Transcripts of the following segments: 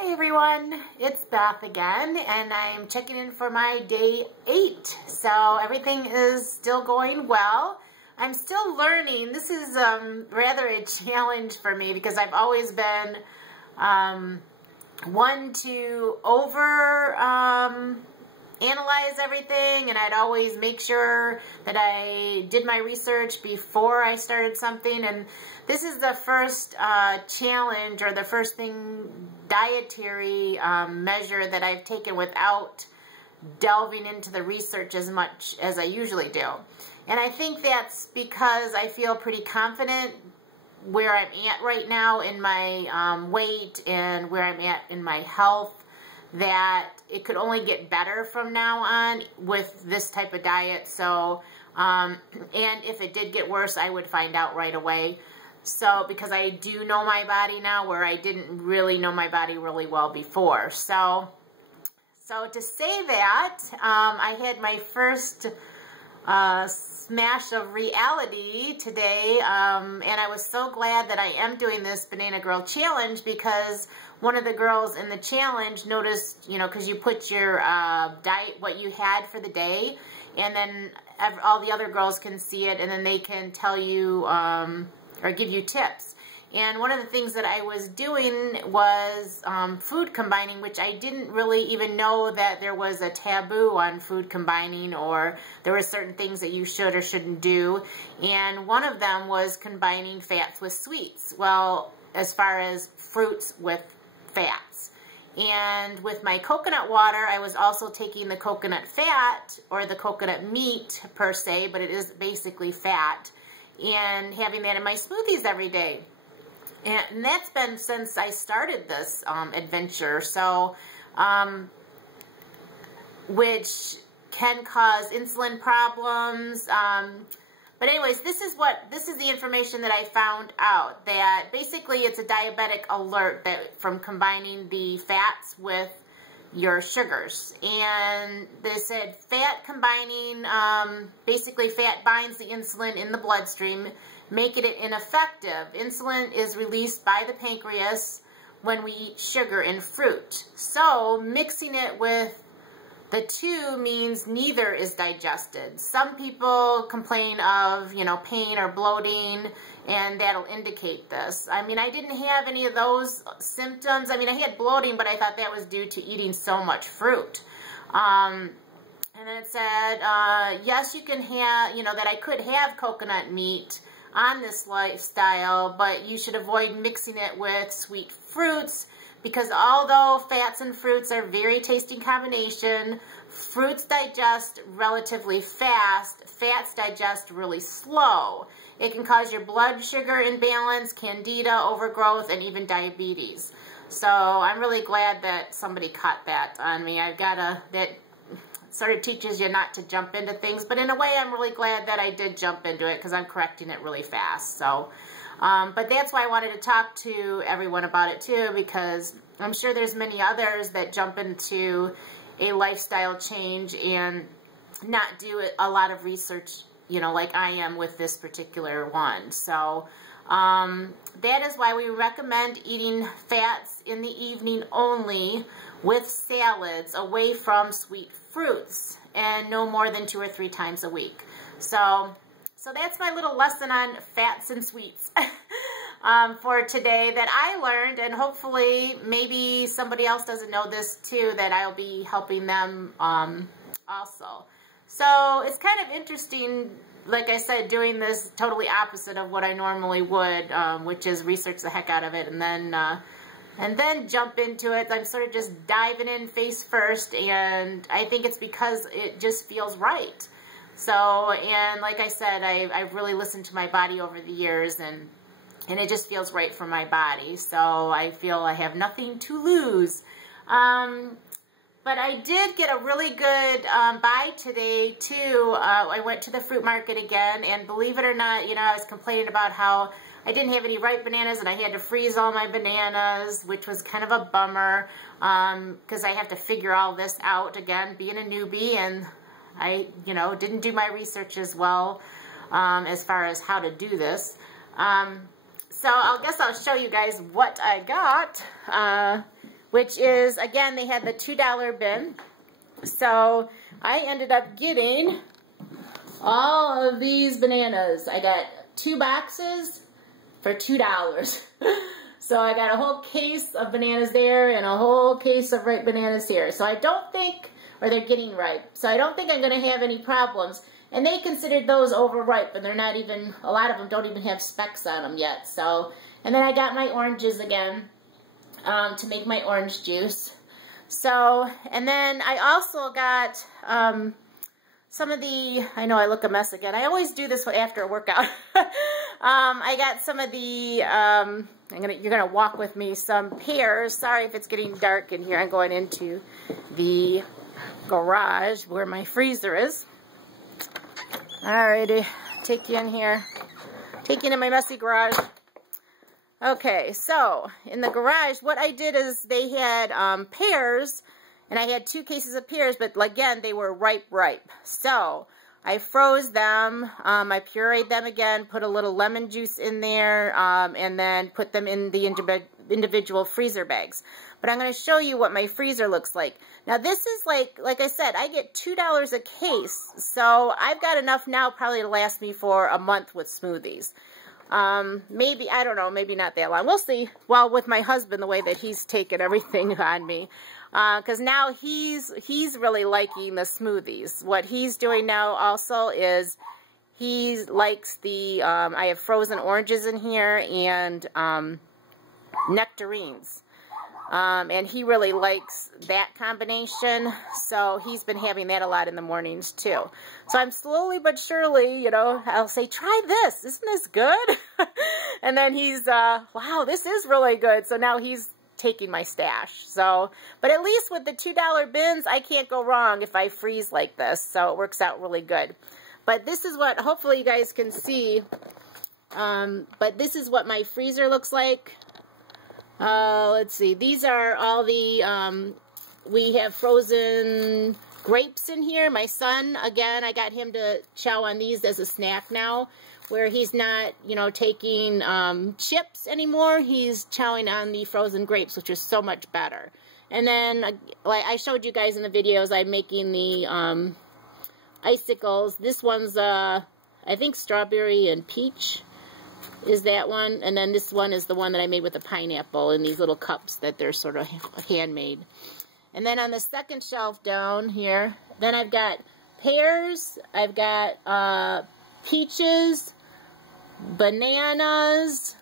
Hi everyone, it's Beth again, and I'm checking in for my day 8. So everything is still going well. I'm still learning. This is rather a challenge for me because I've always been one to analyze everything, and I'd always make sure that I did my research before I started something. And this is the first challenge, or the first dietary measure that I've taken without delving into the research as much as I usually do. And I think that's because I feel pretty confident where I'm at right now in my weight and where I'm at in my health, that it could only get better from now on with this type of diet. So, and if it did get worse, I would find out right away. So, because I do know my body now, where I didn't really know my body really well before. So to say that, I had my first smash of reality today, and I was so glad that I am doing this Banana Girl Challenge, because one of the girls in the challenge noticed, you know, because you put your diet, what you had for the day, and then all the other girls can see it, and then they can tell you or give you tips. And one of the things that I was doing was food combining, which I didn't really even know that there was a taboo on food combining, or there were certain things that you should or shouldn't do. And one of them was combining fats with sweets. Well, as far as fruits with fats. And with my coconut water, I was also taking the coconut fat, or the coconut meat per se, but it is basically fat, and having that in my smoothies every day. And that's been since I started this adventure. So, which can cause insulin problems. But anyways, this is the information that I found out, that basically it's a diabetic alert that from combining the fats with your sugars. And they said fat combining, basically fat binds the insulin in the bloodstream, making it ineffective. Insulin is released by the pancreas when we eat sugar and fruit. So mixing it with the two means neither is digested. Some people complain of, you know, pain or bloating, and that'll indicate this. I mean, I didn't have any of those symptoms. I mean, I had bloating, but I thought that was due to eating so much fruit. And then it said, yes, you can have, you know, that I could have coconut meat on this lifestyle, but you should avoid mixing it with sweet fruits, because although fats and fruits are very tasty combination, fruits digest relatively fast, fats digest really slow. It can cause your blood sugar imbalance, candida, overgrowth, and even diabetes. So I'm really glad that somebody caught that on me. That sort of teaches you not to jump into things, but in a way I'm really glad that I did jump into it, because I'm correcting it really fast. So, but that's why I wanted to talk to everyone about it too, because I'm sure there's many others that jump into a lifestyle change and not do a lot of research, you know, like I am with this particular one. So that is why we recommend eating fats in the evening only, with salads, away from sweet fruits, and no more than 2 or 3 times a week. So that's my little lesson on fats and sweets for today that I learned, and hopefully maybe somebody else doesn't know this too, that I'll be helping them also. So it's kind of interesting, like I said, doing this totally opposite of what I normally would, which is research the heck out of it and then jump into it. I'm sort of just diving in face first, and I think it's because it just feels right. So, and like I said, I've really listened to my body over the years, and it just feels right for my body. So I feel I have nothing to lose. But I did get a really good buy today too. I went to the fruit market again, and believe it or not, you know, I was complaining about how I didn't have any ripe bananas, and I had to freeze all my bananas, which was kind of a bummer, because I have to figure all this out again, being a newbie, and I, you know, didn't do my research as well as far as how to do this. So I guess I'll show you guys what I got. which is, again, they had the $2 bin. So I ended up getting all of these bananas. I got 2 boxes for $2. So I got a whole case of bananas there and a whole case of ripe bananas here. So I don't think, or they're getting ripe, so I don't think I'm going to have any problems. And they considered those overripe, and they're not even, a lot of them don't even have specks on them yet. So, and then I got my oranges again to make my orange juice. So, and then I also got some of the, I know I look a mess again. I always do this after a workout. I got some of the, you're gonna walk with me, some pears. Sorry if it's getting dark in here. I'm going into the garage where my freezer is. Alrighty, take you in here. Take you into my messy garage. Okay, so in the garage, what I did is they had pears, and I had 2 cases of pears, but again, they were ripe. So I froze them, I pureed them again, put a little lemon juice in there, and then put them in the individual freezer bags. But I'm going to show you what my freezer looks like. Now this is like I said, I get $2 a case, so I've got enough now probably to last me for a month with smoothies. Maybe, I don't know, maybe not that long. We'll see. Well, with my husband, the way that he's taken everything on me. Because now he's really liking the smoothies. What he's doing now also is he likes the, I have frozen oranges in here and nectarines. And he really likes that combination, so he's been having that a lot in the mornings too. So I'm slowly but surely, you know, I'll say, try this, isn't this good? And then he's, wow, this is really good. So now he's taking my stash. So, but at least with the $2 bins, I can't go wrong if I freeze like this. So it works out really good. But this is what, hopefully you guys can see, but this is what my freezer looks like. Let's see, these are all the, we have frozen grapes in here. My son, again, I got him to chow on these as a snack now, where he's not, you know, taking chips anymore. He's chowing on the frozen grapes, which is so much better. And then, like I showed you guys in the videos, I'm making the icicles. This one's, I think, strawberry and peach is that one, and then this one is the one that I made with the pineapple in these little cups that they're sort of handmade. And then on the second shelf down here, then I've got pears, I've got peaches, bananas,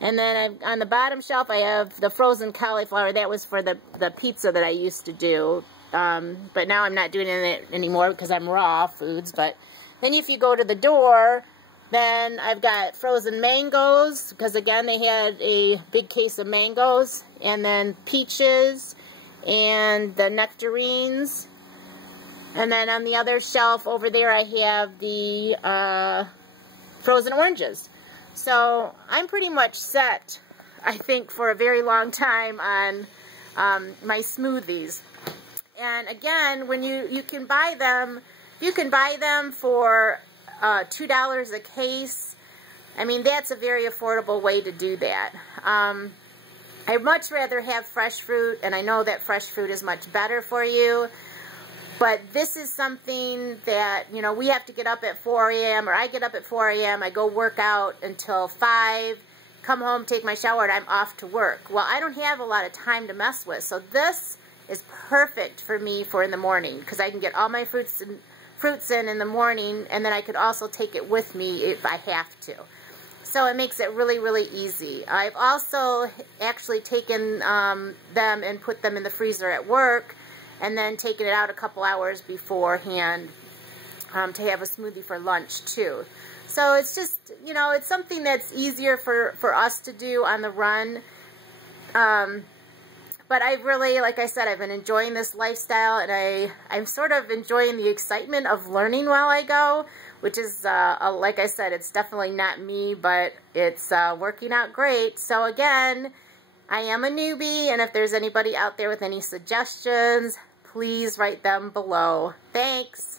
and then on the bottom shelf I have the frozen cauliflower. That was for the pizza that I used to do, but now I'm not doing it anymore because I'm raw foods. But then if you go to the door, then I've got frozen mangoes, because again they had a big case of mangoes, and then peaches and the nectarines. And then on the other shelf over there I have the frozen oranges. So I'm pretty much set, I think, for a very long time on my smoothies. And again, when you can buy them, you can buy them for $2 a case. I mean, that's a very affordable way to do that. I'd much rather have fresh fruit, and I know that fresh fruit is much better for you, but this is something that, you know, we have to get up at 4 a.m., or I get up at 4 a.m., I go work out until 5, come home, take my shower, and I'm off to work. Well, I don't have a lot of time to mess with, so this is perfect for me for in the morning, because I can get all my fruits in the morning, and then I could also take it with me if I have to. So it makes it really, really easy. I've also actually taken them and put them in the freezer at work, and then taken it out a couple hours beforehand to have a smoothie for lunch too. So it's just, you know, it's something that's easier for us to do on the run. But I've really, like I said, I've been enjoying this lifestyle, and I'm sort of enjoying the excitement of learning while I go, which is, like I said, it's definitely not me, but it's working out great. So again, I am a newbie, and if there's anybody out there with any suggestions, please write them below. Thanks.